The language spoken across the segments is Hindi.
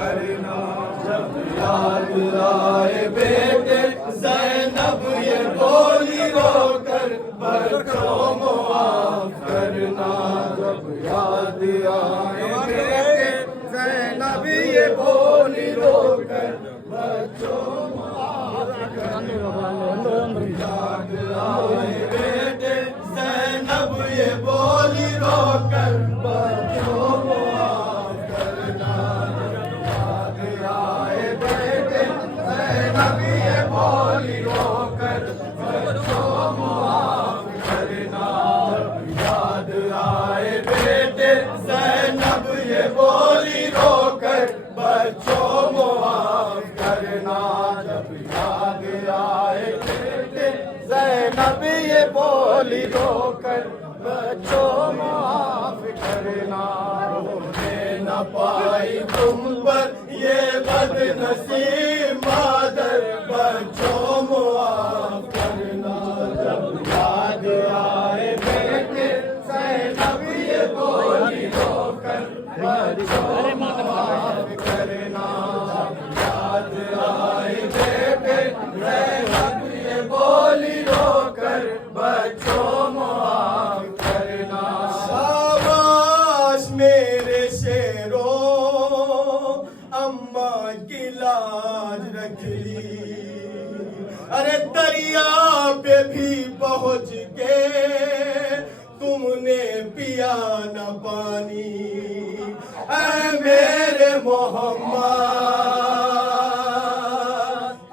करना। जब याद आए बेटे ज़ैनब ये बोली रोकर, बच्चों माफ करना। जब याद आए बेटे ज़ैनब ये बोली रोकर, बच्चों माफ करना। याद आए बेटे ज़ैनब ये बोली रोकर, बच्चों माफ करना। याद आए बेटे ज़ैनब ये बोली रोकर, बच्चों माफ करना। याद आए बेटे ज़ैनब ये बोली रोकर, बच्चों माफ करना। जब याद आए बेटे ज़ैनब ये बोली रोकर, बच्चों माफ करना। रोने न पाई तुम पर ये बदनसीब मादर, बच्चों माफ करना। जब याद आए बेटे ज़ैनब ये बोली रोकर, बच्चों माफ करना। याद आए बेटे ज़ैनब ये बोली रोकर, बच्चों माफ करना। शाबाश मेरे शेरों, अम्मा की लाज रख ली। अरे दरिया पे भी पहुंच के तुमने पिया न पानी। ऐ मेरे मोहम्मद,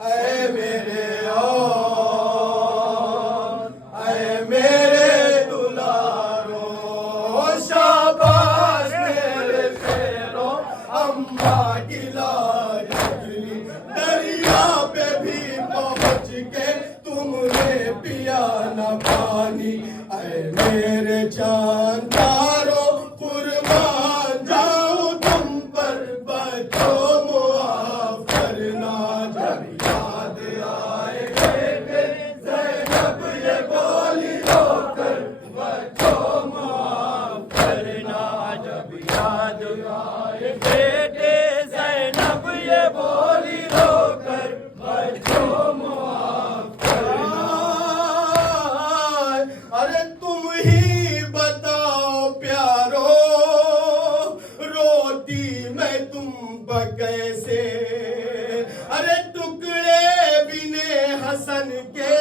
ऐ मेरे और, ऐ मेरे दुलारो। शाबाश मेरे शेरों, अम्मा की लाज रख ली। दरिया पे भी पहुंच के तुमने पिया न पानी। ऐ मेरे जानदारो कुर्बान जाऊं तुम पर, बच्चों माफ करना। जब याद आए बेटे ज़ैनब ये बोली रोकर, बच्चों माफ करना। जब याद आए बेटे ज़ैनब ये बोली रोकर, बच्चों माफ करना। अरे तुम ही बताओ प्यारो, रोती मैं तुम पर कैसे। अरे टुकड़े बिने हसन के